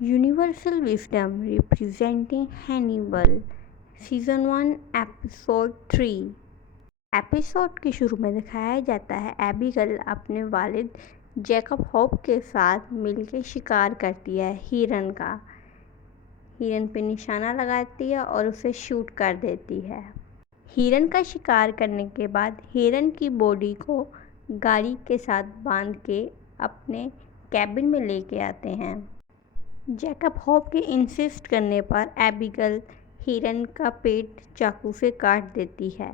Universal Wisdom representing Hannibal season 1 episode 3। Episode के शुरू में दिखाया जाता है एबिगेल अपने वालिद जैकब होप के साथ मिलकर शिकार करती है हिरन का। हिरन पे निशाना लगाती है और उसे शूट कर देती है। हिरन का शिकार करने के बाद हिरन की बॉडी को गाड़ी के साथ बांध के अपने कैबिन में लेके आते हैं। जैकब होप के इंसिस्ट करने पर एबिगेल हिरन का पेट चाकू से काट देती है।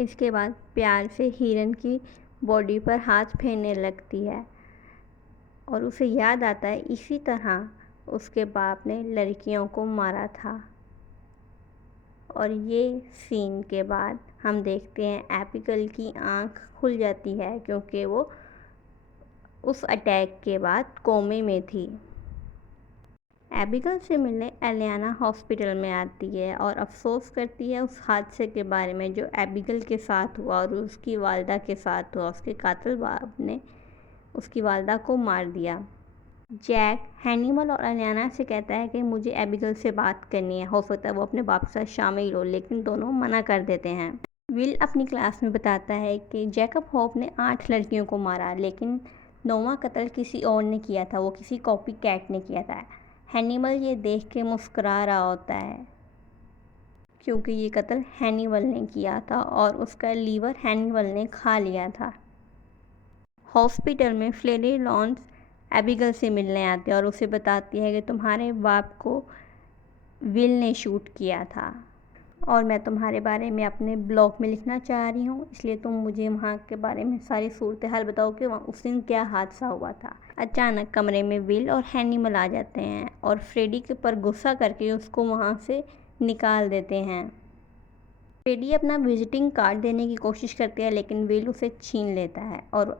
इसके बाद प्यार से हिरन की बॉडी पर हाथ फेरने लगती है और उसे याद आता है इसी तरह उसके बाप ने लड़कियों को मारा था। और ये सीन के बाद हम देखते हैं एबिगेल की आंख खुल जाती है क्योंकि वो उस अटैक के बाद कोमे में थी। एबिगेल से मिलने एलियाना हॉस्पिटल में आती है और अफसोस करती है उस हादसे के बारे में जो एबिगेल के साथ हुआ और उसकी वालदा के साथ हुआ। उसके कातिल बाप ने उसकी वालदा को मार दिया। जैक हैनिबल और एलियाना से कहता है कि मुझे एबिगेल से बात करनी है, हो सकता है वो अपने बाप के साथ शामिल हो, लेकिन दोनों मना कर देते हैं। विल अपनी क्लास में बताता है कि जैकब होप ने 8 लड़कियों को मारा, लेकिन 9वां कत्ल किसी और ने किया था, वो किसी कॉपी कैट ने किया था। हैनिबल ये देख के मुस्कुरा रहा होता है क्योंकि ये कत्ल हैनिबल ने किया था और उसका लीवर हैनिबल ने खा लिया था। हॉस्पिटल में फ्लेरी लॉन्स एबिगेल से मिलने आती है और उसे बताती है कि तुम्हारे बाप को विल ने शूट किया था और मैं तुम्हारे बारे में अपने ब्लॉग में लिखना चाह रही हूँ, इसलिए तुम मुझे वहाँ के बारे में सारी सूरत हाल बताओ कि वहाँ उस दिन क्या हादसा हुआ था। अचानक कमरे में विल और हैनिबल आ जाते हैं और फ्रेडी के ऊपर गुस्सा करके उसको वहाँ से निकाल देते हैं। फ्रेडी अपना विजिटिंग कार्ड देने की कोशिश करती है लेकिन विल उसे छीन लेता है और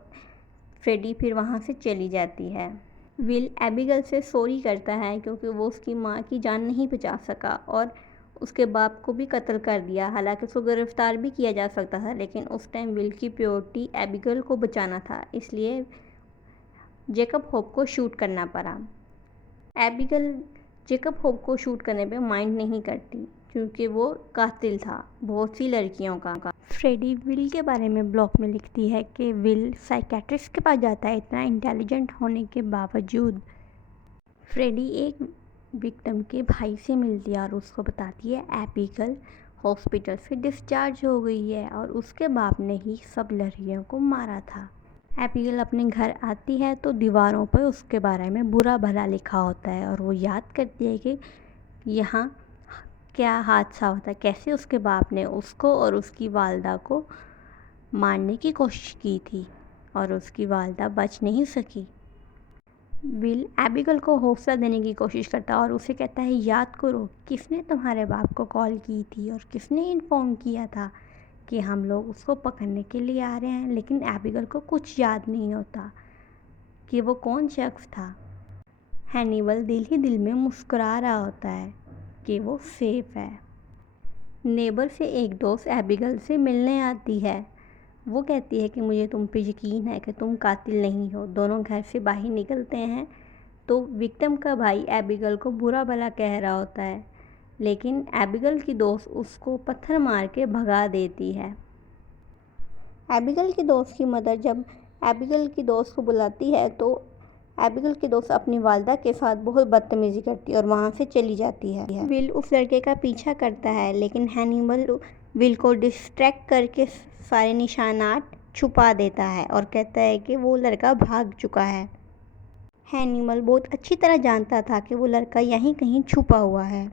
फ्रेडी फिर वहाँ से चली जाती है। विल एबिगेल से सॉरी करता है क्योंकि वो उसकी माँ की जान नहीं बचा सका और उसके बाप को भी कत्ल कर दिया। हालांकि उसको गिरफ्तार भी किया जा सकता था, लेकिन उस टाइम विल की प्रायोरिटी एबिगेल को बचाना था, इसलिए जैकब होप को शूट करना पड़ा। एबिगेल जैकब होप को शूट करने पे माइंड नहीं करती क्योंकि वो कातिल था बहुत सी लड़कियों का। फ्रेडी विल के बारे में ब्लॉग में लिखती है कि विल साइकेट्रिस्ट के पास जाता है इतना इंटेलिजेंट होने के बावजूद। फ्रेडी एक विक्टिम के भाई से मिलती है और उसको बताती है एबिगेल हॉस्पिटल से डिस्चार्ज हो गई है और उसके बाप ने ही सब लड़कियों को मारा था। एबिगेल अपने घर आती है तो दीवारों पर उसके बारे में बुरा भला लिखा होता है और वो याद करती है कि यहाँ क्या हादसा होता है, कैसे उसके बाप ने उसको और उसकी वालदा को मारने की कोशिश की थी और उसकी वालदा बच नहीं सकी। विल एबिगेल को हौसला देने की कोशिश करता है और उसे कहता है याद करो किसने तुम्हारे बाप को कॉल की थी और किसने इन्फॉर्म किया था कि हम लोग उसको पकड़ने के लिए आ रहे हैं। लेकिन एबिगेल को कुछ याद नहीं होता कि वो कौन शख्स था। हैनिबल दिल ही दिल में मुस्कुरा रहा होता है कि वो सेफ है। नेबर से एक दोस्त एबिगेल से मिलने आती है। वो कहती है कि मुझे तुम पे यकीन है कि तुम कातिल नहीं हो। दोनों घर से बाहर निकलते हैं तो विक्टिम का भाई एबिगेल को बुरा भला कह रहा होता है, लेकिन एबिगेल की दोस्त उसको पत्थर मार के भगा देती है। एबिगेल की दोस्त की मदर जब एबिगेल की दोस्त को बुलाती है तो एबिगेल की दोस्त अपनी वालदा के साथ बहुत बदतमीज़ी करती है और वहाँ से चली जाती है। विल उस लड़के का पीछा करता है लेकिन हैनिबल विल को डिस्ट्रैक्ट करके सारे निशानात छुपा देता है और कहता है कि वो लड़का भाग चुका है। हैनिबल बहुत अच्छी तरह जानता था कि वो लड़का यहीं कहीं छुपा हुआ है।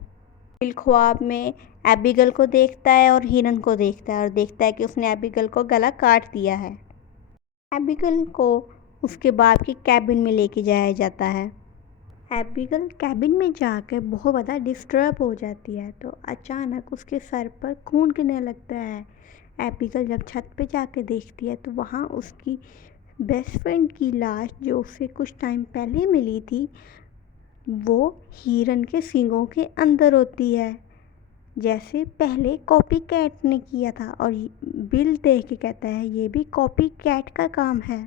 विल ख्वाब में एबिगेल को देखता है और हिरन को देखता है और देखता है कि उसने एबिगेल को गला काट दिया है। एबिगेल को उसके बाप की कैबिन में लेके जाया जाता है। एबिगेल कैबिन में जाकर बहुत ज़्यादा डिस्टर्ब हो जाती है तो अचानक उसके सर पर खून गिरने लगता है। एबिगेल जब छत पे जाके देखती है तो वहाँ उसकी बेस्ट फ्रेंड की लाश जो उसे कुछ टाइम पहले मिली थी वो हिरन के सींगों के अंदर होती है, जैसे पहले कॉपी कैट ने किया था। और बिल देख के कहता है ये भी कॉपी कैट का काम है।